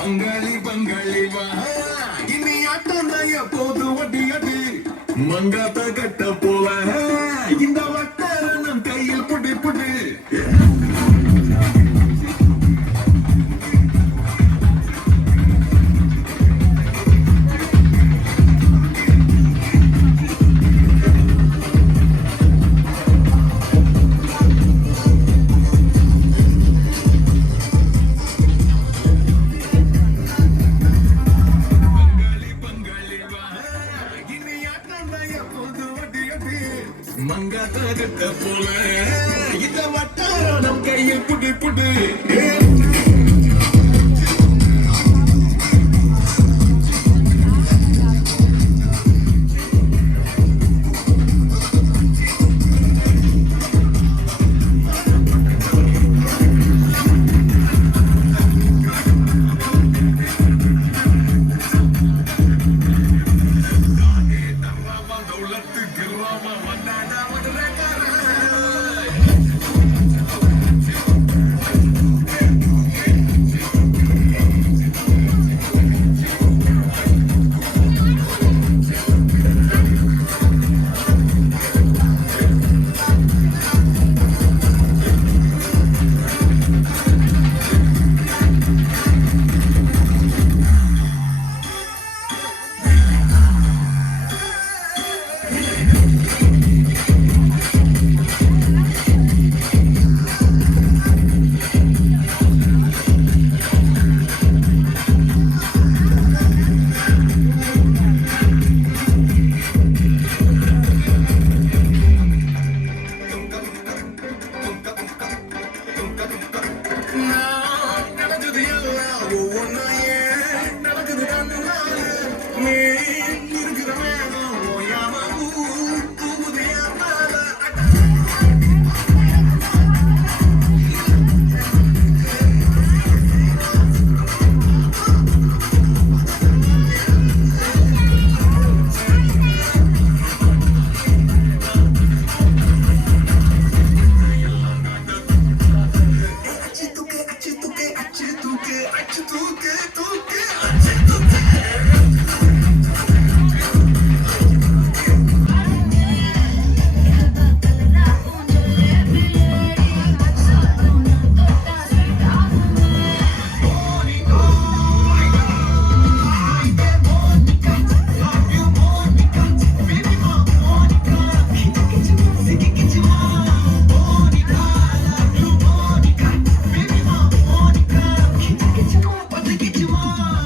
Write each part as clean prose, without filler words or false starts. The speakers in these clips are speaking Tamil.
பங்காளி பங்காளி வா இனி ஆட்டம் தான் எப்போது வட்டி அடி மங்காத்த கட்ட போல இந்த வட்டார நம் கையில் புடி புடி மங்காத்த கட்ட போல இந்த வட்டார நம் கையில் புடி புடி Get you on.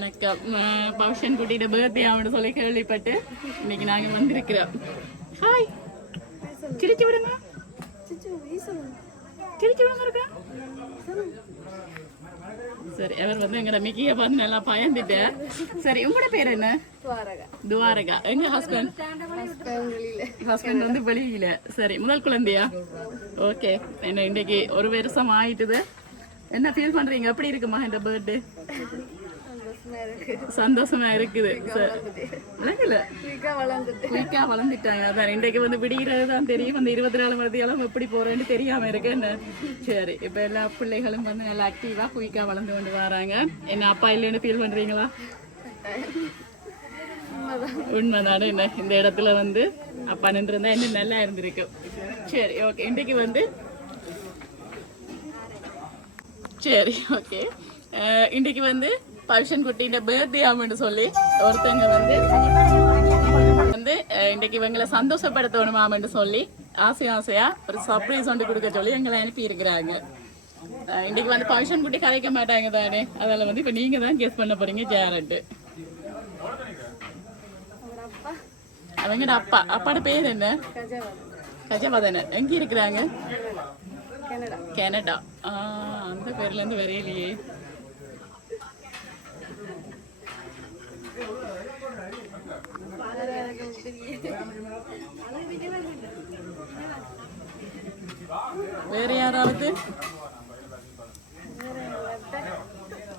வணக்கம். பவுஷன் குட்டியோட பர்த்டே அவனு சொல்லி கேள்விப்பட்டு இன்னைக்கு நாங்கள் வந்திருக்கிறோம். ஹாய், சிரிச்சு விடுங்க, சிரிச்சு விடுங்க இருக்கா. சரி, அவர் வந்து எங்களோட மிக்கியை பார்த்து நல்லா பயந்துட்டார். சரி, உங்களோட பேர் என்ன? துவாரகா. எங்க ஹஸ்பண்ட் வந்து வெளியில. சரி, முதல் குழந்தையா? ஓகே. என்ன இன்னைக்கு ஒரு வருஷம் ஆயிட்டுது. என்ன ஃபீல் பண்றீங்க? எப்படி இருக்குமா இந்த பர்த்டே? சந்தோஷமா இருக்குது. குயிக்கா வளர்ந்துட்டாங்க. அதான் இன்றைக்கு வந்து விடுகிறது தான் தெரியும். அந்த 24 மணித்தியாலும் எப்படி போறேன்னு தெரியாம இருக்கு என்ன. சரி, இப்ப எல்லா பிள்ளைகளும் வந்து நல்லா ஆக்டிவா குயிக்கா வளர்ந்து கொண்டு வராங்க. என்ன அப்பா இல்லைன்னு ஃபீல் பண்றீங்களா? உண்மைதானே. என்ன இந்த இடத்துல வந்து அப்பா நின்று இருந்தா இன்னும் நல்லா இருந்திருக்கு. சரி, ஓகே. இன்றைக்கு வந்து சரி, ஓகே. இன்றைக்கு வந்து பவுஷன் குட்டியோட பர்த்டே ஆகும்னு சொல்லி ஒருத்தங்க வந்து இன்றைக்கு இவங்களை சந்தோஷப்படுத்தணுமான்னு சொல்லி ஆசையா ஒரு சர்ப்ரைஸ் வந்து கொடுக்க சொல்லி எங்களை அனுப்பி இருக்கிறாங்க. இன்றைக்கு வந்து பவுஷன் குட்டி கதைக்க மாட்டாங்க தானே, அதில் வந்து இப்போ நீங்கள் தான் கெஸ் பண்ண போறீங்க ஜாரட்டு. அவங்களோட அப்பாட பேர் என்ன? கஜவதனன். எங்கே இருக்கிறாங்க? கனடா. அந்த பேர்ல இருந்து வரையிலையே. வேற யாராவது?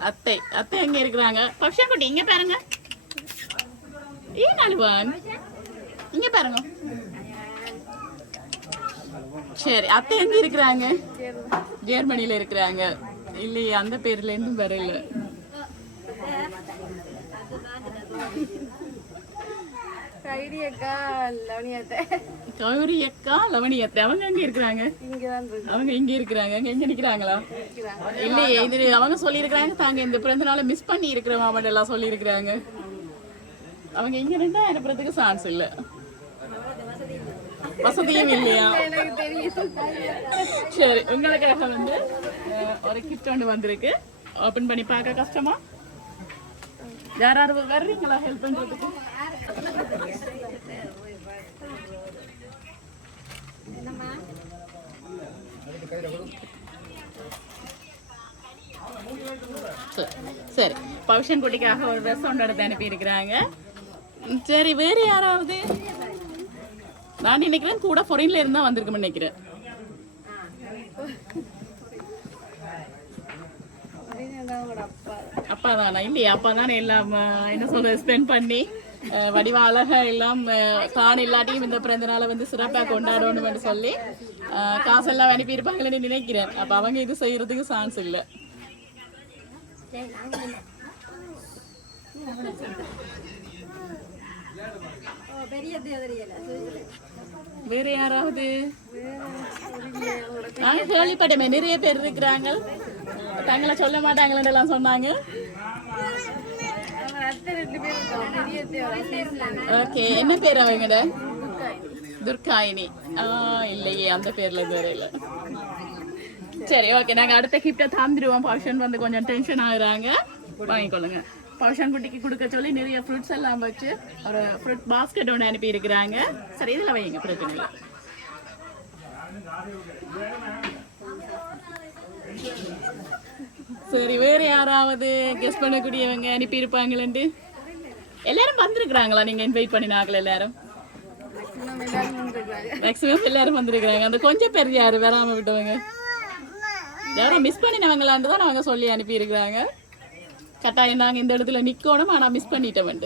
அத்தை எங்க இருக்கிறாங்க? பக்ஷா குட்டி இங்க பாருங்க. ஏன் அழுவான்? இங்க பாருங்க. சரி, அத்தை எங்க இருக்கிறாங்க? ஜெர்மனில இருக்கிறாங்க. இல்லையே, அந்த பேர்ல இருந்தும் வரல. கௌரி அக்கா, லவணி அத்தை அவங்க எங்க இருக்கிறாங்க? அவங்க இங்க இருக்கிறாங்க. எங்க நிக்கிறாங்களா? இல்லையே, இது அவங்க சொல்லி இருக்கிறாங்க தாங்க இந்த பிறந்த நாளை மிஸ் பண்ணி இருக்கிற மாமன் எல்லாம் சொல்லி இருக்கிறாங்க. அவங்க இங்க இருந்தா அனுப்புறதுக்கு சான்ஸ் இல்ல. வசதியும் இல்லையா? சரி, உங்களுக்காக வந்து ஒரு கிஃப்ட் ஒன்று வந்திருக்கு. ஓபன் பண்ணி பார்க்க கஷ்டமா? யாராவது வர்றீங்களா ஹெல்ப் பண்றதுக்கு? சரி, பவுஷன் குட்டிக்காக ஒரு ட்ரெஸ் ஒன்று எடுத்து அனுப்பி இருக்கிறாங்க. சரி, வேற யாராவது? நான் நினைக்கிறேன் கூட ஃபாரின்ல இருந்தா வந்திருக்கும்னு நினைக்கிறேன். அப்பா தானா? இல்லையா, அப்பா தானே எல்லாம் என்ன சொல்ற ஸ்பெண்ட் பண்ணி வடிவா அழகா எல்லாம் தான் இல்லாட்டியும் இந்த பிறந்த நாளை வந்து சிறப்பாக கொண்டாடணும்னு சொல்லி காசெல்லாம் அனுப்பியிருப்பாங்கன்னு நினைக்கிறேன். அப்ப அவங்க இது செய்யறதுக்கு சான்ஸ் இல்லை. வேற யாராவது? கேள்விப்பட்டமே நிறைய பேர் இருக்கிறாங்க. தங்களை சொல்ல மாட்டாங்களேன்னு எல்லாம் சொன்னாங்க. ஓகே, என்ன பேர் அவங்கட? துர்காயினி. இல்லையே, அந்த பேர்ல வேற இல்லை. சரி, ஓகே. நாங்க அடுத்த கிஃப்டை தந்துடுவோம். பவுஷன் வந்து கொஞ்சம் டென்ஷன் ஆகுறாங்க. வாங்கிக்கொள்ளுங்க. பவுஷன் குட்டிக்கு கொடுக்க சொல்லி நிறைய ஃப்ரூட்ஸ் எல்லாம் வச்சு ஒரு ஃப்ரூட் பாஸ்கெட் ஒன்று அனுப்பி இருக்கிறாங்க. சரி, இதில் வைங்க, பிரச்சனை இல்லை. சரி, வேற யாராவது கெஸ் பண்ணக்கூடியவங்க அனுப்பி இருப்பாங்களேன்ட்டு? எல்லாரும் வந்திருக்கிறாங்களா? நீங்க இன்வைட் பண்ணினாங்களா? எல்லாரும் மேக்ஸிமம் எல்லாரும் வந்திருக்கிறாங்க. அந்த கொஞ்சம் பேர் யாரு வராம விட்டவங்க? யாரும் மிஸ் பண்ணினவங்களான்னு தான் அவங்க சொல்லி அனுப்பி இருக்கிறாங்க. கட்டாயம் நாங்க இந்த இடத்துல நிக்கணும், ஆனா மிஸ் பண்ணிட்டோம்.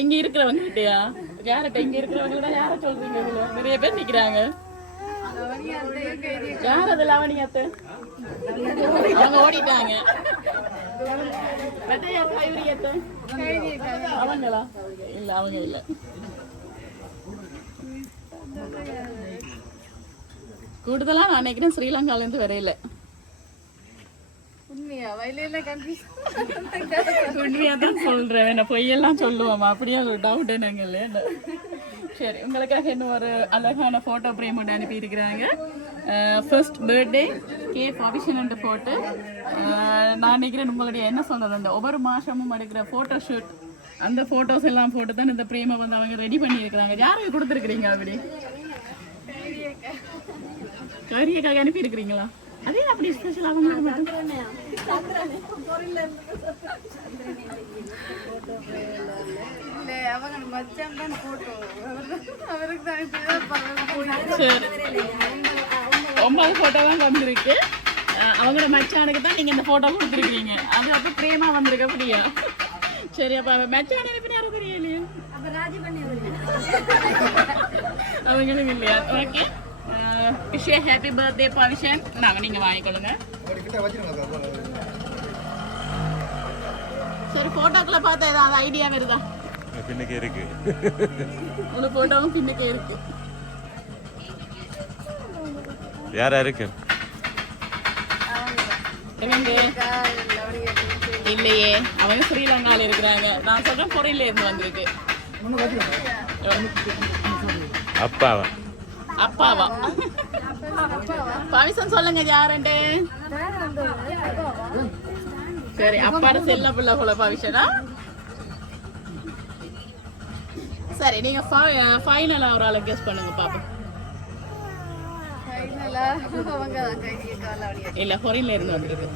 இங்க இருக்கிறவங்க கிட்டயா? யார்கிட்ட? இங்க இருக்கிறவங்க யார சொல்றீங்க? நிறைய பேர் நிக்கிறாங்க. யார் அது? லவணியத்தை அவங்க ஓடிட்டாங்க. அவங்களா? இல்ல, அவங்க இல்ல. கூடுதலா நான் நினைக்கிறேன் ஸ்ரீலங்கால இருந்து வரையில. உண்மையா தான் சொல்றேன், நான் பொய்யெல்லாம் சொல்லுவோமா? அப்படியே ஒரு டவுட் என்னங்கல்ல. சரி, உங்களுக்காக இன்னும் ஒரு அழகான போட்டோ பிரேம் ஒன்று அனுப்பி இருக்கிறாங்க. ஃபர்ஸ்ட் பர்த்டே கே பவிஷன் போட்டு நான் நினைக்கிறேன் உங்களுடைய என்ன சொல்றது அந்த ஒவ்வொரு மாதமும் எடுக்கிற ஃபோட்டோ ஷூட் அந்த ஃபோட்டோஸ் எல்லாம் போட்டு தான் இந்த பிரேமை வந்து அவங்க ரெடி பண்ணியிருக்கிறாங்க. யாருக்கு கொடுத்துருக்குறீங்க அப்படி கரியக்காக அனுப்பியிருக்கிறீங்களா? அதே அப்படி ஸ்பெஷல் அவங்க மட்டும் ஒன்பது ஃபோட்டோ தான் வந்திருக்கு. அவங்களோட மச்சானுக்கு தான் நீங்கள் இந்த ஃபோட்டோ கொடுத்துருக்கீங்க. அது அப்போ பிரேமா வந்திருக்க அப்படியா? சரி அப்போ மச்சான் அனுப்பி யாரும் தெரியலையா? அவங்களும் இல்லையா? Okay wish happy birthday Pavishan. நாங்கள் நீங்கள் வாங்கிக்கொள்ளுங்க. சரி ஃபோட்டோக்களை பார்த்தா ஏதாவது ஐடியா வருதா? பின்னுக்கே இருக்கு. உங்களோட ஃபோட்டோவும் பின்னுக்கே இருக்கு. யாரா இருக்கு? இல்லையே அவங்க ஸ்ரீலங்காவில் இருக்கிறாங்க. நான் சொல்றேன் பொறையில இருந்து வந்திருக்கு. அப்பாவா? அப்பாவா? பவிசன் சொல்லுங்க யாருண்டு. சரி அப்பாட செல்ல பிள்ளை போல பவிஷனா. சரி நீங்க ஃபைனலா ஒரு ஆளை கெஸ் பண்ணுங்க பாப்போம். இல்ல பொறையில இருந்து வந்திருக்கு.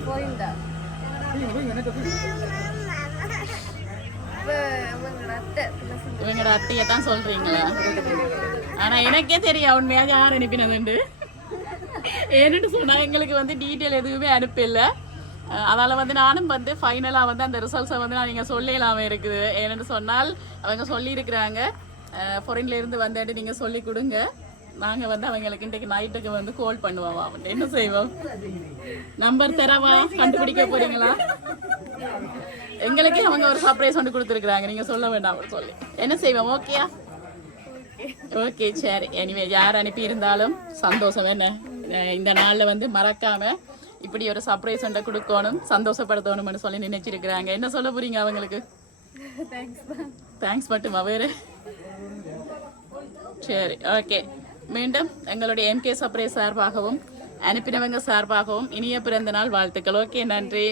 இவங்களோட அத்தையை தான் சொல்றீங்களா? ஆனா எனக்கே தெரியும் உண்மையா யார் அனுப்பினதுண்டு. ஏன்னு சொன்னா எங்களுக்கு வந்து டீட்டெயில் எதுவுமே அனுப்பல. அதனால வந்து நானும் வந்து ஃபைனலாக வந்து அந்த ரிசல்ட்ஸை வந்து நான் நீங்கள் சொல்லலாமே இருக்குது. ஏன்னு சொன்னால் அவங்க சொல்லியிருக்கிறாங்க ஃபாரின்ல இருந்து வந்துட்டு நீங்கள் சொல்லி கொடுங்க, நாங்கள் வந்து அவங்களுக்கு இன்றைக்கு நைட்டுக்கு வந்து கால் பண்ணுவோம். என்ன செய்வோம்? நம்பர் தரவா? கண்டுபிடிக்க போறீங்களா? எங்களுக்கே அவங்க ஒரு சர்ப்ரைஸ் வந்து கொடுத்துருக்குறாங்க, நீங்கள் சொல்ல வேண்டாம் சொல்லி. என்ன செய்வோம்? ஓகேயா? ஓகே சரி. எனிவே யார் அனுப்பி இருந்தாலும் சந்தோஷம். என்ன இந்த நாளில் வந்து மறக்காம இப்படி ஒரு சர்ப்ரைஸ் ஒன்றை கொடுக்கணும், சந்தோஷப்படுத்தணும்னு சொல்லி நினைச்சிருக்கிறாங்க. என்ன சொல்ல போறீங்க அவங்களுக்கு? தேங்க்ஸ் மட்டுமா வேறு? சரி ஓகே. மீண்டும் எங்களுடைய எம்கே சர்ப்ரைஸ் சார்பாகவும் அனுப்பினவங்க சார்பாகவும் இனிய பிறந்த நாள் வாழ்த்துக்கள். ஓகே நன்றி.